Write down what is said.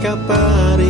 ka pa rin.